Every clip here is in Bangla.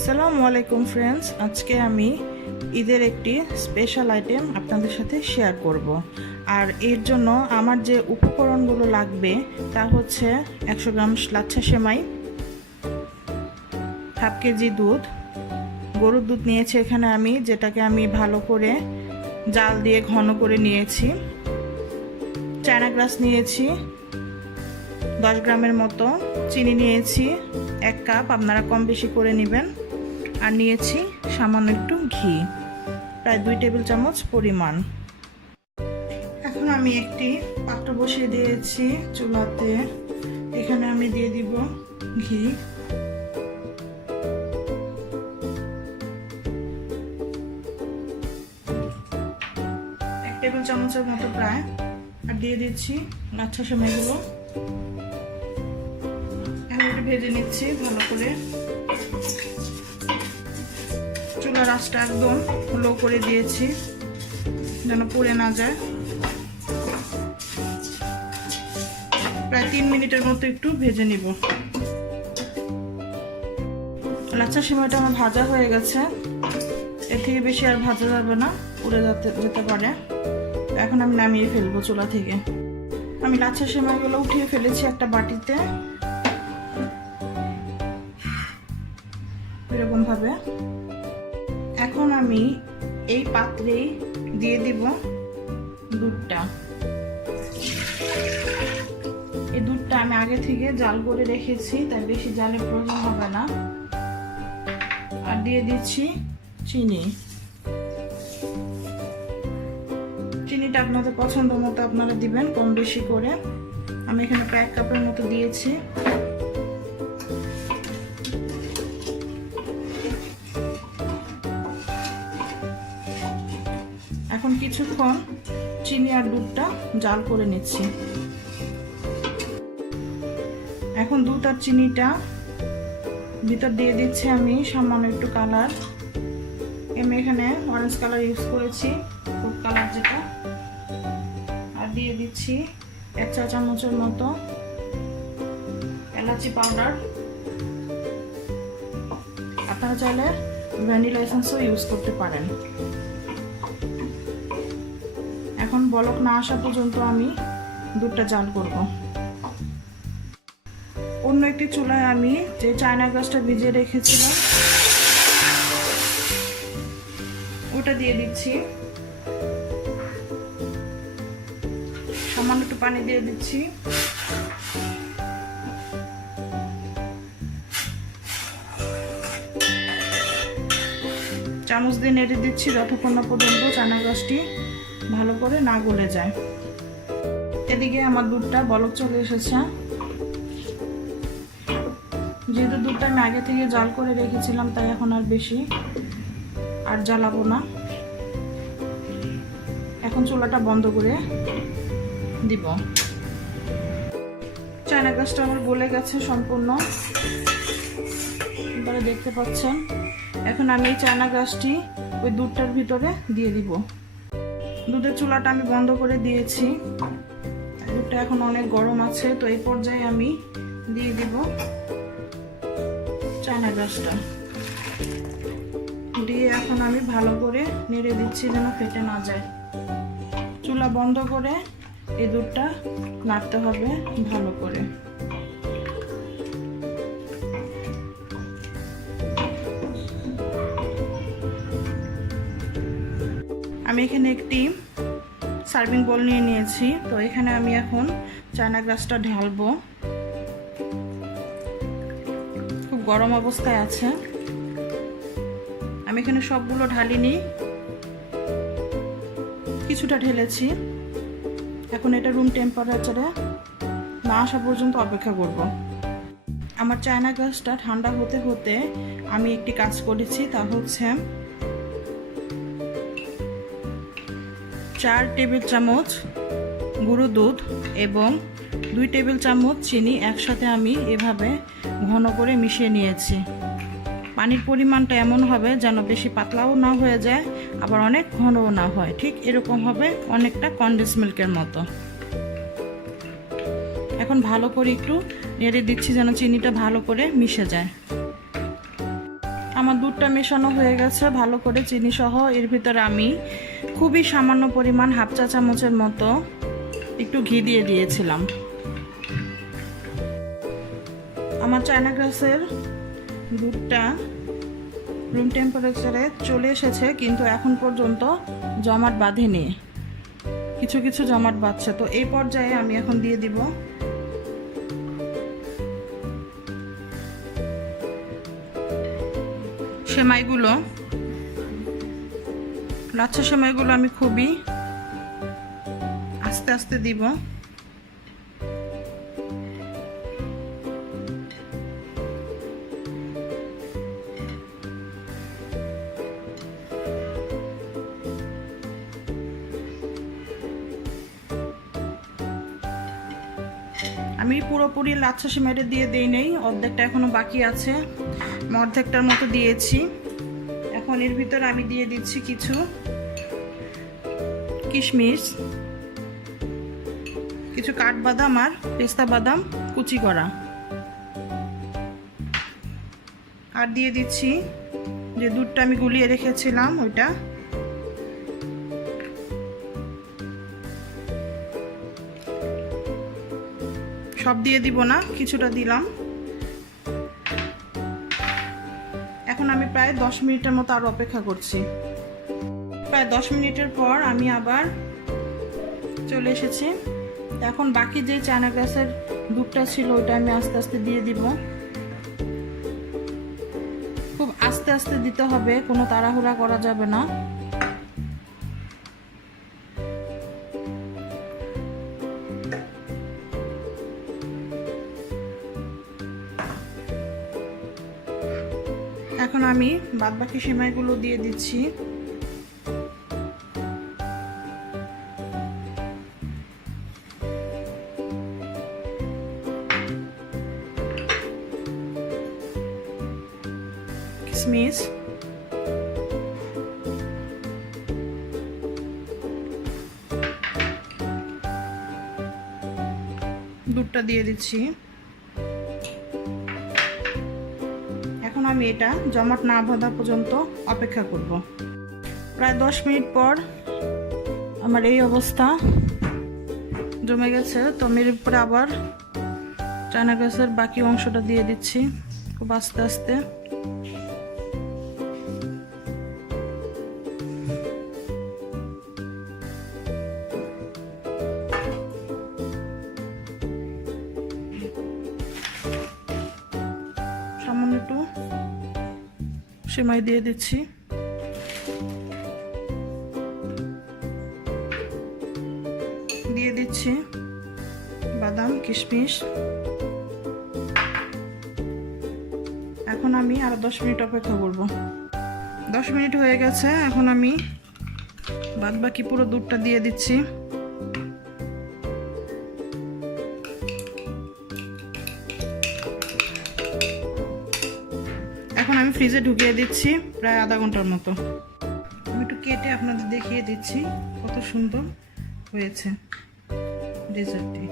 আসসালামুয়ালাইকুম ফ্রেন্ডস, আজকে আমি ঈদের একটি স্পেশাল আইটেম আপনাদের সাথে শেয়ার করব। আর এর জন্য আমার যে উপকরণগুলো লাগবে তা হচ্ছে 100 গ্রাম লাচ্ছা সেমাই, হাফ কেজি দুধ, গরুর দুধ নিয়েছি এখানে আমি, যেটাকে আমি ভালো করে জাল দিয়ে ঘন করে নিয়েছি। চায়না গ্রাস নিয়েছি 10 গ্রামের মতো, চিনি নিয়েছি 1 কাপ, আপনারা কম বেশি করে নেবেন। আর নিয়েছি সামান্য একটু ঘি, প্রায় 2 টেবিল চামচ পরিমাণ। এখন আমি একটি পাত্র বসিয়ে দিয়েছি চুলাতে। এখানে আমি দিয়ে দিব ঘি, এক টেবিল চামচের মতো প্রায়। আর দিয়ে দিচ্ছি লাচ্ছা সেমাইগুলো, এখন ভেজে নিচ্ছি ভালো করে। চুলার আঁচটা একদম লো করে দিয়েছি যেন পুড়ে না যায়। প্রায় 3 মিনিটের মতো একটু ভেজে নিব। লাচ্ছা সেমাইটা আমার ভাজা হয়ে গেছে, এর থেকে বেশি আর ভাজা যাবে না, পুড়ে যেতে পারে। এখন আমি নামিয়ে ফেলবো চুলা থেকে। আমি লাচ্ছা সেমাইগুলো উঠিয়ে ফেলেছি একটা বাটিতে, এরকম ভাবে। এখন আমি এই পাত্রে দিয়ে দিব দুধটা। এই দুধটা আমি আগে থেকে জাল করে রেখেছি, তাই বেশি জালের প্রয়োজন হবে না। আর দিয়ে দিচ্ছি চিনি। চিনিটা আপনাদের পছন্দ মতো আপনারা দিবেন, কম বেশি করে। আমি এখানে প্রায় 1 কাপের মতো দিয়েছি। এখন কিছুক্ষণ চিনি আর দুধটা জাল করে নিচ্ছি। এখন দুধ আর চিনিটা ভিতর দিয়ে দিচ্ছি আমি সামান্য একটু কালার। আমি এখানে অরেঞ্জ কালার ইউজ করেছি, ফুড কালার যেটা। আর দিয়ে দিচ্ছি 1 চা চামচের মতো এলাচি পাউডার। আপনারা চাইলে ভ্যানিলা এসেন্সও ইউজ করতে পারেন। এখন বলক না আসা পর্যন্ত আমি দুধটা জাল করব। অন্য একটি চুলায় আমি যে চায়না গ্রাসটা ভিজিয়ে রেখেছিলাম ওটা দিয়ে দিচ্ছি। সামান্য একটু পানি দিয়ে দিচ্ছি। চামচ দিয়ে নেড়ে দিচ্ছি যতক্ষণ না পর্যন্ত চায়না গ্রাসটি ভালো করে না গলে যায়। এদিকে আমার দুধটা বলক চলে এসেছে। যেহেতু দুধটা আমি আগে থেকে জাল করে রেখেছিলাম, তাই এখন আর বেশি আর জ্বালাবো না। এখন চুলাটা বন্ধ করে দিব। চায়না গ্রাসটা আমার গলে গেছে সম্পূর্ণ, এবারে দেখতে পাচ্ছেন। এখন আমি এই চায়না গ্রাসটি ওই দুধটার ভিতরে দিয়ে দিব। দুধের চুলাটা আমি বন্ধ করে দিয়েছি। দুধটা এখন অনেক গরম আছে, তো এই পর্যায়ে আমি দিয়ে দিব চায়না গ্রাসটা। দিয়ে এখন আমি ভালো করে নেড়ে দিচ্ছি যেন ফেটে না যায়। চুলা বন্ধ করে এই দুধটা নাড়তে হবে ভালো করে। আমি এখানে একটি সার্ভিং বোল নিয়ে নিয়েছি, তো এখানে আমি এখন চায়না গ্রাসটা ঢালবো। খুব গরম অবস্থায় আছে, আমি এখানে সবগুলো ঢালিনি, কিছুটা ঢেলেছি। এখন এটা রুম টেম্পারেচারে না আসা পর্যন্ত অপেক্ষা করব। আমার চায়না গ্রাসটা ঠান্ডা হতে হতে আমি একটি কাজ করেছি, তা হচ্ছে 4 টেবিল চামচ গুঁড়ো দুধ এবং 2 টেবিল চামচ চিনি একসাথে আমি এভাবে ঘন করে মিশিয়ে নিয়েছি। পানির পরিমাণটা এমন হবে যেন বেশি পাতলাও না হয়ে যায়, আবার অনেক ঘনও না হয়, ঠিক এরকম হবে, অনেকটা কনডেন্স মিল্কের মতো। এখন ভালো করে একটু নেড়ে দিচ্ছি যেন চিনিটা ভালো করে মিশে যায়। আমার দুধটা মেশানো হয়ে গেছে ভালো করে চিনি সহ। এর ভিতরে আমি খুবই সামান্য পরিমাণ হাফ চা চামচের মতো একটু ঘি দিয়ে দিয়েছিলাম। আমার চায়না গ্রাসের দুধটা রুম টেম্পারেচারে চলে এসেছে, কিন্তু এখন পর্যন্ত জমাট বাঁধেনি, কিছু কিছু জমাট বাঁধছে। তো এই পর্যায়ে আমি এখন দিয়ে দিব সেমাইগুলো। লাচ্ছা সেমাইগুলো আমি খুবই আস্তে আস্তে দিব। আমি পুরোপুরি লাচ্ছা সেমাইটা দিয়ে দেই নেই, অর্ধেকটা এখনো বাকি আছে, অর্ধেকটার মতো দিয়েছি। এখন এর ভিতরে আমি দিয়ে দিচ্ছি কিছু কিশমিশ, কিছু কাঠবাদাম আর পেস্তা বাদাম কুচি করা, আর দিয়ে দিচ্ছি যে দুধটা আমি গুলিয়ে রেখেছিলাম ওইটা। সব দিয়ে দিব না, কিছুটা দিলাম। এখন আমি প্রায় 10 মিনিটের মতো আরো অপেক্ষা করছি। প্রায় 10 মিনিটের পর আমি আবার চলে এসেছি। এখন বাকি যে চায়না গ্রাসের দুধটা ছিল ওইটা আমি আস্তে আস্তে দিয়ে দিব। খুব আস্তে আস্তে দিতে হবে, কোনো তাড়াহুড়া করা যাবে না। এখন আমি বাদবাকি সেমাইগুলো দিয়ে দিচ্ছি। কিশমিশ, দুধটা দিয়ে দিচ্ছি। এখন আমি এটা জমাট না বাঁধা পর্যন্ত অপেক্ষা করব। প্রায় 10 মিনিট পর আমার এই অবস্থা, জমে গেছে। তো আমি এর উপরে আবার চায়না গ্রাসের বাকি অংশটা দিয়ে দিচ্ছি খুব আস্তে আস্তে। সামান্য একটু সেমাই দিয়ে দিচ্ছি। দিয়ে দিচ্ছি বাদাম কিশমিশ। এখন আমি আরো 10 মিনিট অপেক্ষা করব। 10 মিনিট হয়ে গেছে। এখন আমি বাদবাকি পুরো দুধটা দিয়ে দিচ্ছি। এখন আমি ফ্রিজে ঢুকিয়ে দিচ্ছি প্রায় আধা ঘন্টার মতো। আমি একটু কেটে আপনাদের দেখিয়ে দিচ্ছি কত সুন্দর হয়েছে ডেজার্টটি।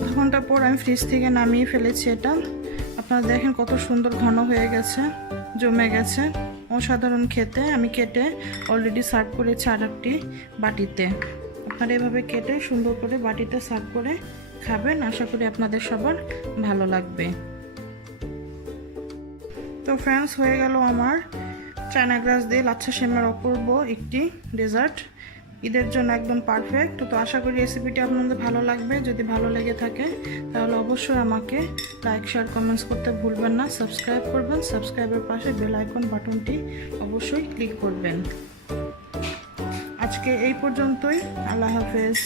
আধা ঘন্টা পর আমি ফ্রিজ থেকে নামিয়ে ফেলেছি এটা। আপনারা দেখেন কত সুন্দর ঘন হয়ে গেছে, জমে গেছে, অসাধারণ খেতে। আমি কেটে অলরেডি সার্ভ করেছি আর একটি বাটিতে। আপনারা এভাবে কেটে সুন্দর করে বাটিতে সার্ভ করে খাবেন, আশা করি আপনাদের সবার ভালো লাগবে। তো ফ্রেন্ডস, হয়ে গেল আমার চায়না গ্রাস দিয়ে লাচ্ছা সেমাইয়ের অপূর্ব একটি ডেজার্ট। ঈদের জন্য একদম পারফেক্ট। তো আশা করি রেসিপিটি আপনাদের ভালো লাগবে। যদি ভালো লেগে থাকে তাহলে অবশ্যই আমাকে লাইক শেয়ার কমেন্টস করতে ভুলবেন না। সাবস্ক্রাইব করবেন, সাবস্ক্রাইবের পাশে বেল আইকন বাটনটি অবশ্যই ক্লিক করবেন। আজকে এই পর্যন্তই। আল্লাহ হাফেজ।